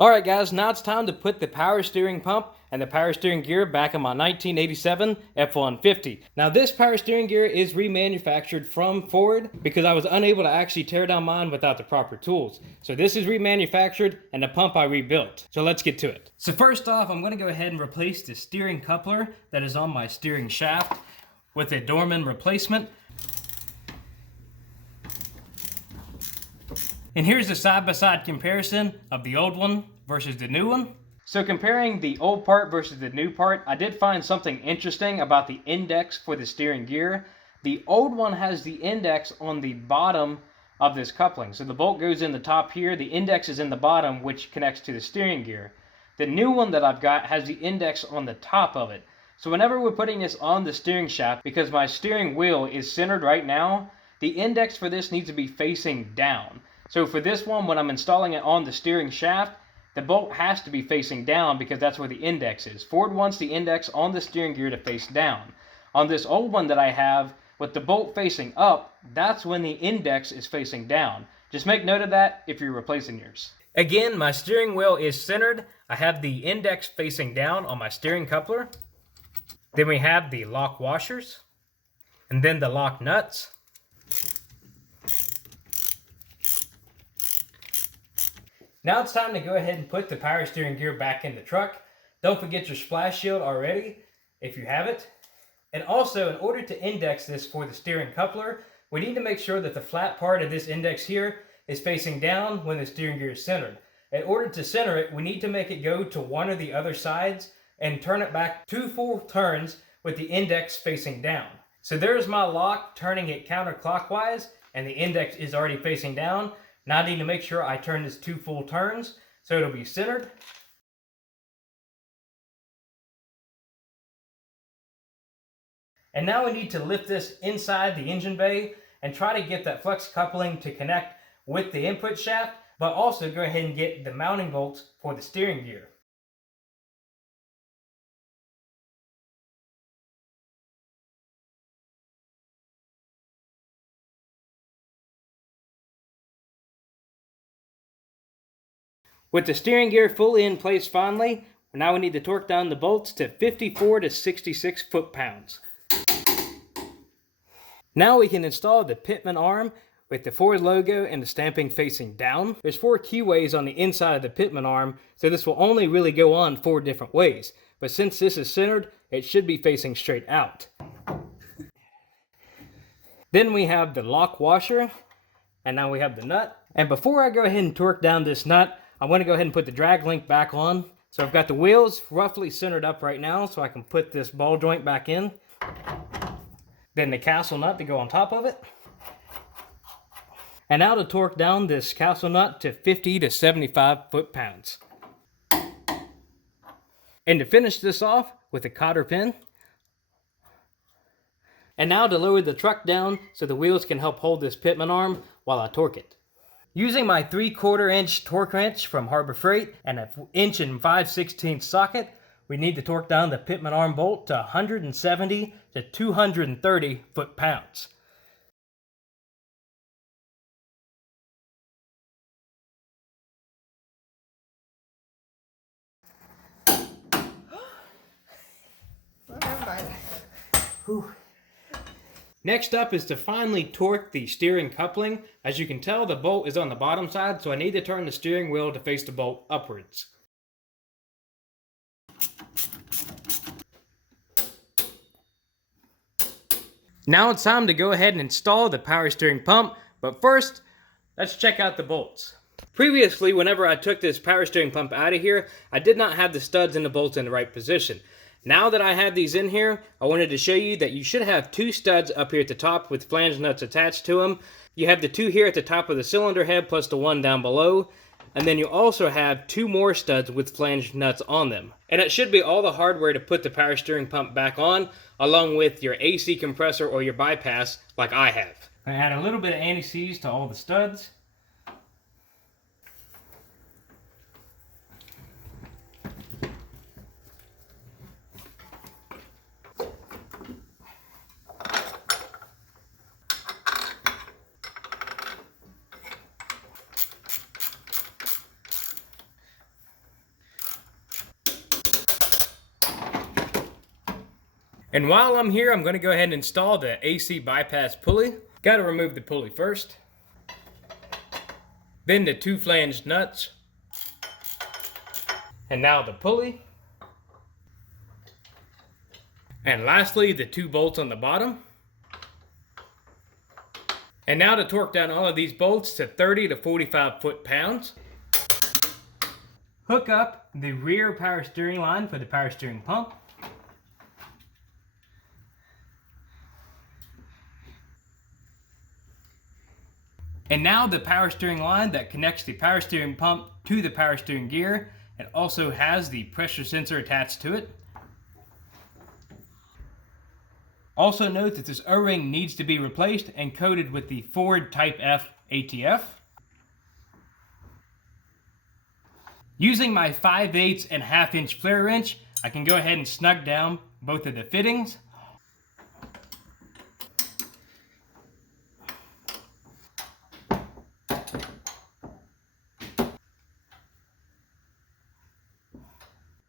Alright guys, now it's time to put the power steering pump and the power steering gear back in my 1987 F-150. Now this power steering gear is remanufactured from Ford because I was unable to actually tear down mine without the proper tools. So this is remanufactured and the pump I rebuilt. So let's get to it. So first off, I'm going to go ahead and replace the steering coupler that is on my steering shaft with a Dorman replacement. And here's the side-by-side comparison of the old one versus the new one. So comparing the old part versus the new part, I did find something interesting about the index for the steering gear. The old one has the index on the bottom of this coupling. So the bolt goes in the top here, the index is in the bottom, which connects to the steering gear. The new one that I've got has the index on the top of it. So whenever we're putting this on the steering shaft, because my steering wheel is centered right now, the index for this needs to be facing down. So for this one, when I'm installing it on the steering shaft, the bolt has to be facing down because that's where the index is. Ford wants the index on the steering gear to face down. On this old one that I have, with the bolt facing up, that's when the index is facing down. Just make note of that if you're replacing yours. Again, my steering wheel is centered. I have the index facing down on my steering coupler. Then we have the lock washers, and then the lock nuts. Now it's time to go ahead and put the power steering gear back in the truck. Don't forget your splash shield already, if you have it. And also, in order to index this for the steering coupler, we need to make sure that the flat part of this index here is facing down when the steering gear is centered. In order to center it, we need to make it go to one or the other sides and turn it back 2 full turns with the index facing down. So there's my lock turning it counterclockwise, and the index is already facing down. Now I need to make sure I turn this 2 full turns so it'll be centered. And now we need to lift this inside the engine bay and try to get that flex coupling to connect with the input shaft, but also go ahead and get the mounting bolts for the steering gear. With the steering gear fully in place finally, now we need to torque down the bolts to 54 to 66 foot-pounds. Now we can install the Pitman arm with the Ford logo and the stamping facing down. There's 4 keyways on the inside of the Pitman arm, so this will only really go on 4 different ways. But since this is centered, it should be facing straight out. Then we have the lock washer, and now we have the nut. And before I go ahead and torque down this nut, I want to go ahead and put the drag link back on. So I've got the wheels roughly centered up right now, so I can put this ball joint back in. Then the castle nut to go on top of it. And now to torque down this castle nut to 50 to 75 foot-pounds. And to finish this off with a cotter pin. And now to lower the truck down so the wheels can help hold this Pitman arm while I torque it. Using my 3/4 inch torque wrench from Harbor Freight and an 1 5/16 socket, we need to torque down the Pitman arm bolt to 170 to 230 foot-pounds. Whew. Next up is to finally torque the steering coupling. As you can tell, the bolt is on the bottom side, so I need to turn the steering wheel to face the bolt upwards. Now it's time to go ahead and install the power steering pump, but first, let's check out the bolts. Previously, whenever I took this power steering pump out of here, I did not have the studs and the bolts in the right position. Now that I have these in here, I wanted to show you that you should have 2 studs up here at the top with flange nuts attached to them. You have the 2 here at the top of the cylinder head plus the 1 down below. And then you also have 2 more studs with flange nuts on them. And it should be all the hardware to put the power steering pump back on, along with your AC compressor or your bypass like I have. I add a little bit of anti-seize to all the studs. And while I'm here, I'm going to go ahead and install the AC bypass pulley. Got to remove the pulley first. Then the 2 flanged nuts. And now the pulley. And lastly, the 2 bolts on the bottom. And now to torque down all of these bolts to 30 to 45 foot-pounds. Hook up the rear power steering line for the power steering pump. And now the power steering line that connects the power steering pump to the power steering gear. It also has the pressure sensor attached to it. Also note that this O-ring needs to be replaced and coated with the Ford Type F ATF. Using my 5/8 and 1/2 inch flare wrench, I can go ahead and snug down both of the fittings.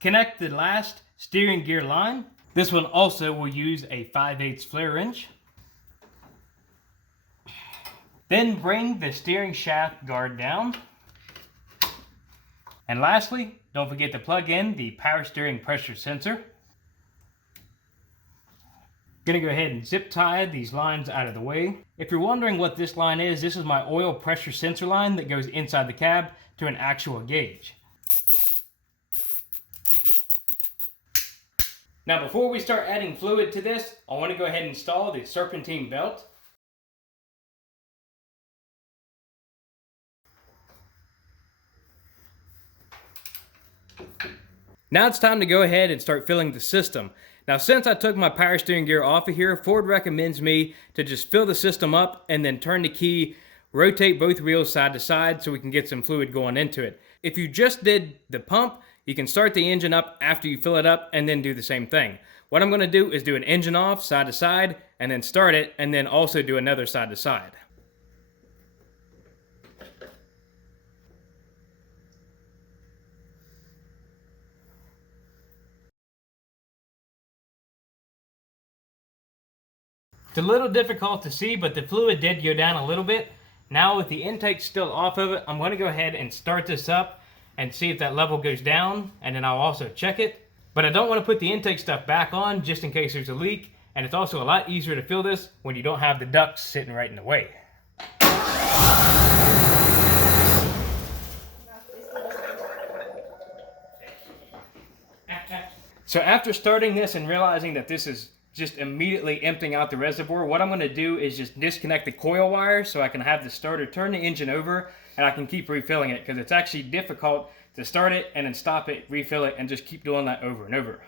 Connect the last steering gear line. This one also will use a 5/8 flare wrench. Then bring the steering shaft guard down. And lastly, don't forget to plug in the power steering pressure sensor. Gonna go ahead and zip tie these lines out of the way. If you're wondering what this line is, this is my oil pressure sensor line that goes inside the cab to an actual gauge. Now before we start adding fluid to this, I want to go ahead and install the Serpentine belt. Now it's time to go ahead and start filling the system. Now since I took my power steering gear off of here, Ford recommends me to just fill the system up and then turn the key, rotate both wheels side to side so we can get some fluid going into it. If you just did the pump, you can start the engine up after you fill it up and then do the same thing. What I'm going to do is do an engine off side to side and then start it and then also do another side to side. It's a little difficult to see, but the fluid did go down a little bit. Now with the intake still off of it, I'm going to go ahead and start this up and see if that level goes down, and then I'll also check it. But I don't want to put the intake stuff back on just in case there's a leak, and it's also a lot easier to fill this when you don't have the ducts sitting right in the way. So after starting this and realizing that this is just immediately emptying out the reservoir, what I'm going to do is just disconnect the coil wire so I can have the starter turn the engine over and I can keep refilling it, because it's actually difficult to start it and then stop it, refill it, and just keep doing that over and over.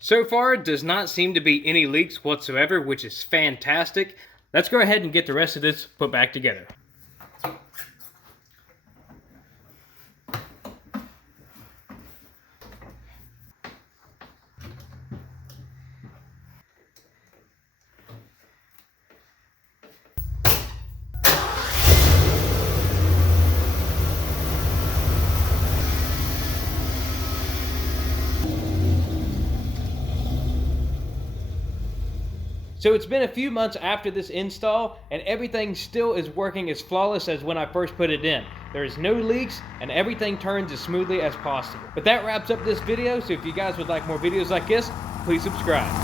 So far, it does not seem to be any leaks whatsoever, which is fantastic. Let's go ahead and get the rest of this put back together. So it's been a few months after this install, and everything still is working as flawless as when I first put it in. There is no leaks, and everything turns as smoothly as possible. But that wraps up this video, so if you guys would like more videos like this, please subscribe.